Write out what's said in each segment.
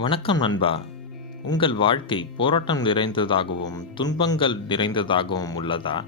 வணக்கம் நண்பா. உங்கள் வாழ்க்கை போராட்டம் நிறைந்ததாகவும் துன்பங்கள் நிறைந்ததாகவும் உள்ளதா?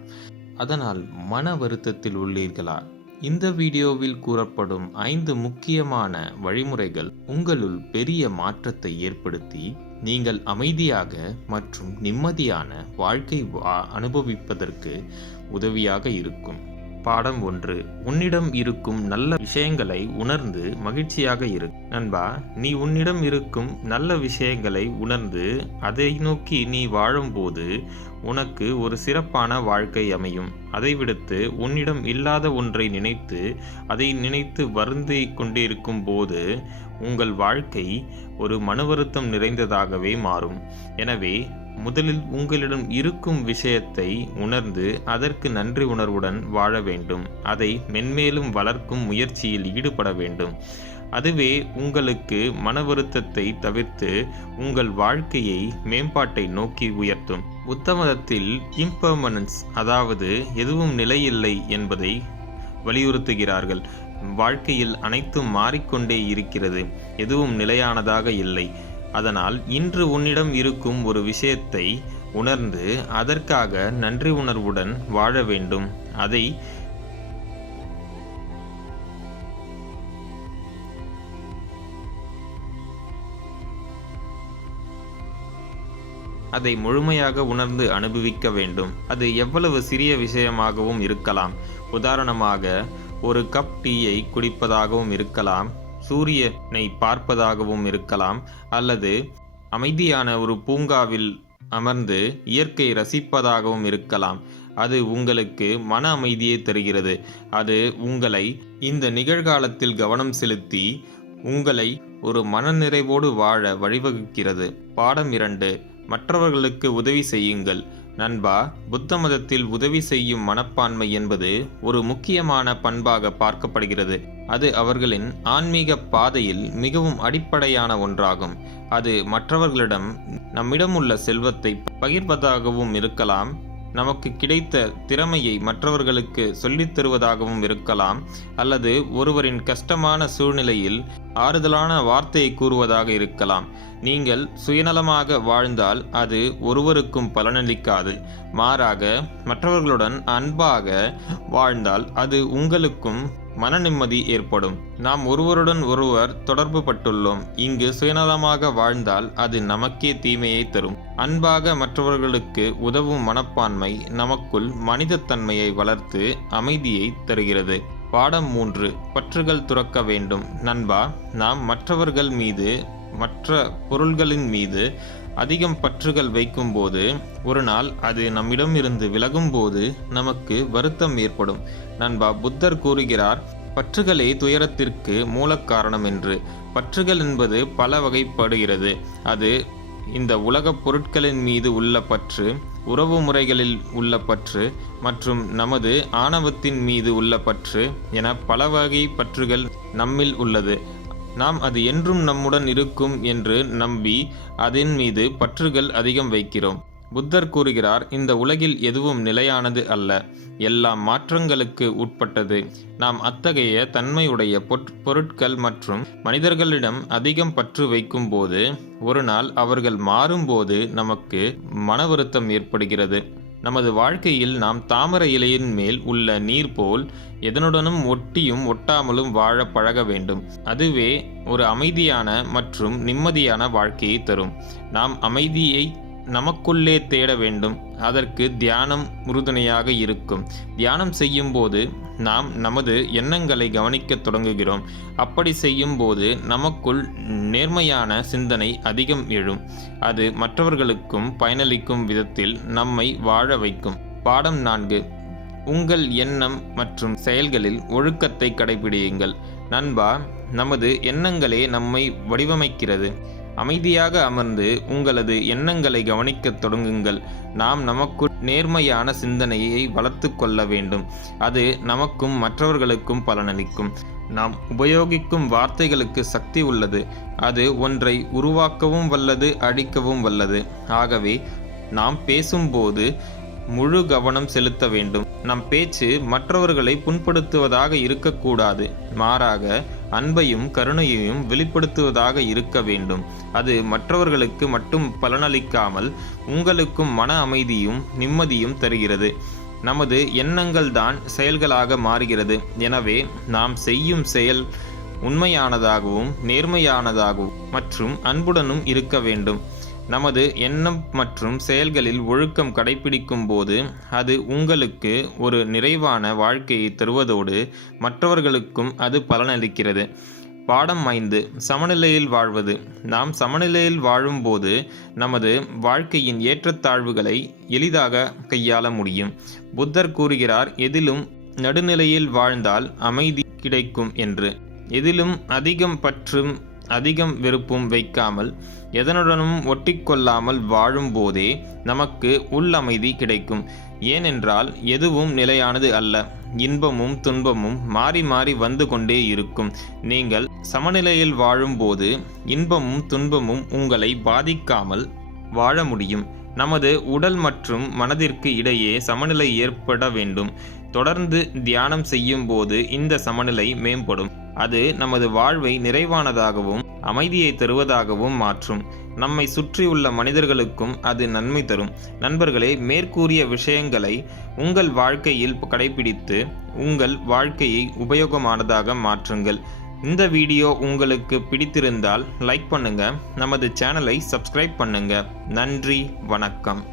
அதனால் மன வருத்தத்தில் உள்ளீர்களா? இந்த வீடியோவில் கூறப்படும் ஐந்து முக்கியமான வழிமுறைகள் உங்களுள் பெரிய மாற்றத்தை ஏற்படுத்தி நீங்கள் அமைதியாக மற்றும் நிம்மதியான வாழ்க்கை அனுபவிப்பதற்கு உதவியாக இருக்கும். பாடம் ஒன்று. உன்னிடம் இருக்கும் நல்ல விஷயங்களை உணர்ந்து மகிழ்ச்சியாக இரு. நண்பா நீ உன்னிடம் இருக்கும் நல்ல விஷயங்களை உணர்ந்து அதை நோக்கி நீ வாழும்போது உனக்கு ஒரு சிறப்பான வாழ்க்கை அமையும். அதை விடுத்து உன்னிடம் இல்லாத ஒன்றை நினைத்து அதை நினைத்து வருந்தி கொண்டிருக்கும் போது உங்கள் வாழ்க்கை ஒரு மனவருத்தம் நிறைந்ததாகவே மாறும். எனவே முதலில் உங்களிடம் இருக்கும் விஷயத்தை உணர்ந்து அதற்கு நன்றி உணர்வுடன் வாழ வேண்டும். அதை மென்மேலும் வளர்க்கும் முயற்சியில் ஈடுபட வேண்டும். அதுவே உங்களுக்கு மன வருத்தத்தை தவிர்த்து உங்கள் வாழ்க்கையை மேம்பாட்டை நோக்கி உயர்த்தும். புத்த மதத்தில் இம்பர்மனன்ஸ் அதாவது எதுவும் நிலையில்லை என்பதை வலியுறுத்துகிறார்கள். வாழ்க்கையில் அனைத்தும் மாறிக்கொண்டே இருக்கிறது. எதுவும் நிலையானதாக இல்லை. அதனால் இன்று உன்னிடம் இருக்கும் ஒரு விஷயத்தை உணர்ந்து அதற்காக நன்றி உணர்வுடன் வாழ வேண்டும். அதை அதை முழுமையாக உணர்ந்து அனுபவிக்க வேண்டும். அது எவ்வளவு சிறிய விஷயமாகவும் இருக்கலாம். உதாரணமாக ஒரு கப் டீயை குடிப்பதாகவும் இருக்கலாம். சூரியனை பார்ப்பதாகவும் இருக்கலாம் அல்லது அமைதியான ஒரு பூங்காவில் அமர்ந்து இயற்கை ரசிப்பதாகவும் இருக்கலாம். அது உங்களுக்கு மன அமைதியை தருகிறது. அது உங்களை இந்த நிகழ்காலத்தில் கவனம் செலுத்தி உங்களை ஒரு மனநிறைவோடு வாழ வழிவகுக்கிறது. பாடம் இரண்டு. மற்றவர்களுக்கு உதவி செய்யுங்கள். நண்பா புத்த மதத்தில் உதவி செய்யும் மனப்பான்மை என்பது ஒரு முக்கியமான பண்பாக பார்க்கப்படுகிறது. அது அவர்களின் ஆன்மீக பாதையில் மிகவும் அடிப்படையான ஒன்றாகும். அது மற்றவர்களிடம் நம்மிடம் உள்ள செல்வத்தை பகிர்வதாகவும் இருக்கலாம். நமக்கு கிடைத்த திறமையை மற்றவர்களுக்கு சொல்லித் தருவதாகவும் இருக்கலாம் அல்லது ஒருவரின் கஷ்டமான சூழ்நிலையில் ஆறுதலான வார்த்தையை கூறுவதாக இருக்கலாம். நீங்கள் சுயநலமாக வாழ்ந்தால் அது ஒருவருக்கும் பலனளிக்காது. மாறாக மற்றவர்களுடன் அன்பாக வாழ்ந்தால் அது உங்களுக்கும் மன நிம்மதி ஏற்படும். நாம் ஒருவருடன் ஒருவர் தொடர்பு பட்டுள்ளோம் இங்கு சுயநலமாக வாழ்ந்தால் அது நமக்கே தீமையை தரும். அன்பாக மற்றவர்களுக்கு உதவும் மனப்பான்மை நமக்குள் மனிதத்தன்மையை வளர்த்து அமைதியை தருகிறது. பாடம் மூன்று பற்றுகள் துறக்க வேண்டும். நண்பா நாம் மற்றவர்கள் மீது மற்ற பொருள்களின் மீது அதிகம் பற்றுகள் வைக்கும்போது ஒரு நாள் அது நம்மிடமிருந்து விலகும்போது நமக்கு வருத்தம் ஏற்படும். நண்பா புத்தர் கூறுகிறார் பற்றுகளே துயரத்திற்கு மூலக்காரணம் என்று. பற்றுகள் என்பது பல வகைப்படுகிறது. அது இந்த உலகப் பொருட்களின் மீது உள்ள பற்று உறவு முறைகளில் உள்ள பற்று மற்றும் நமது ஆணவத்தின் மீது உள்ள பற்று என பல வகை பற்றுகள் நம்மில் உள்ளது. நாம் அது என்றும் நம்முடன் இருக்கும் என்று நம்பி அதன் மீது பற்றுகள் அதிகம் வைக்கிறோம். புத்தர் கூறுகிறார் இந்த உலகில் எதுவும் நிலையானது அல்ல. எல்லாம் மாற்றங்களுக்கு உட்பட்டது. நாம் அத்தகைய தன்மையுடைய பொற்- பொருட்கள் மற்றும் மனிதர்களிடம் அதிகம் பற்று வைக்கும்போது ஒரு நாள் அவர்கள் மாறும்போது நமக்கு மன வருத்தம் ஏற்படுகிறது. நமது வாழ்க்கையில் நாம் தாமரை இலையின் மேல் உள்ள நீர் போல் எதனுடனும் ஒட்டியும் ஒட்டாமலும் வாழ பழக வேண்டும். அதுவே ஒரு அமைதியான மற்றும் நிம்மதியான வாழ்க்கையை தரும். நாம் அமைதியை நமக்குள்ளே தேட வேண்டும். அதற்கு தியானம் உறுதுணையாக இருக்கும். தியானம் செய்யும்போது நாம் நமது எண்ணங்களை கவனிக்கத் தொடங்குகிறோம். அப்படி செய்யும்போது நமக்குள் நேர்மையான சிந்தனை அதிகம் எழும். அது மற்றவர்களுக்கும் பயனளிக்கும் விதத்தில் நம்மை வாழ வைக்கும். பாடம் நான்கு. உங்கள் எண்ணம் மற்றும் செயல்களில் ஒழுக்கத்தை கடைபிடியுங்கள். நண்பா நமது எண்ணங்களே நம்மை வடிவமைக்கிறது. அமைதியாக அமர்ந்து உங்களது எண்ணங்களை கவனிக்கத் தொடங்குங்கள். நாம் நமக்குள் நேர்மையான சிந்தனையை வளர்த்து கொள்ள வேண்டும். அது நமக்கும் மற்றவர்களுக்கும் பலனளிக்கும். நாம் உபயோகிக்கும் வார்த்தைகளுக்கு சக்தி உள்ளது. அது ஒன்றை உருவாக்கவும் வல்லது அழிக்கவும் வல்லது. ஆகவே நாம் பேசும்போது முழு கவனம் செலுத்த வேண்டும். நம் பேச்சு மற்றவர்களை புண்படுத்துவதாக இருக்கக்கூடாது. மாறாக அன்பையும் கருணையையும் வெளிப்படுத்துவதாக இருக்க வேண்டும். அது மற்றவர்களுக்கு மட்டும் பலனளிக்காமல் உங்களுக்கும் மன அமைதியும் நிம்மதியும் தருகிறது. நமது எண்ணங்கள் தான் செயல்களாக மாறுகிறது. எனவே நாம் செய்யும் செயல் உண்மையானதாகவும் நேர்மையானதாகவும் மற்றும் அன்புடனும் இருக்க வேண்டும். நமது எண்ணம் மற்றும் செயல்களில் ஒழுக்கம் கடைபிடிக்கும் போது அது உங்களுக்கு ஒரு நிறைவான வாழ்க்கையை தருவதோடு மற்றவர்களுக்கும் அது பலனளிக்கிறது. பாடம் ஐந்து சமநிலையில் வாழ்வது. நாம் சமநிலையில் வாழும்போது நமது வாழ்க்கையின் ஏற்றத்தாழ்வுகளை எளிதாக கையாள முடியும். புத்தர் கூறுகிறார் எதிலும் நடுநிலையில் வாழ்ந்தால் அமைதி கிடைக்கும் என்று. எதிலும் அதிகம் பற்றும் அதிகம் வெறுப்பும் வைக்காமல் எதனுடனும் ஒட்டிக்கொள்ளாமல் வாழும்போதே நமக்கு உள்ளமைதி கிடைக்கும். ஏனென்றால் எதுவும் நிலையானது அல்ல. இன்பமும் துன்பமும் மாறி மாறி வந்து கொண்டே இருக்கும். நீங்கள் சமநிலையில் வாழும்போது இன்பமும் துன்பமும் உங்களை பாதிக்காமல் வாழ முடியும். நமது உடல் மற்றும் மனதிற்கு இடையே சமநிலை ஏற்பட வேண்டும். தொடர்ந்து தியானம் செய்யும் போது இந்த சமநிலை மேம்படும். அது நமது வாழ்வை நிறைவானதாகவும் அமைதியை தருவதாகவும் மாற்றும். நம்மை சுற்றியுள்ள மனிதர்களுக்கும் அது நன்மை தரும். நண்பர்களே மேற்கூறிய விஷயங்களை உங்கள் வாழ்க்கையில் கடைபிடித்து உங்கள் வாழ்க்கையை உபயோகமானதாக மாற்றுங்கள். இந்த வீடியோ உங்களுக்கு பிடித்திருந்தால் லைக் பண்ணுங்க. நமது சேனலை சப்ஸ்கிரைப் பண்ணுங்க. நன்றி வணக்கம்.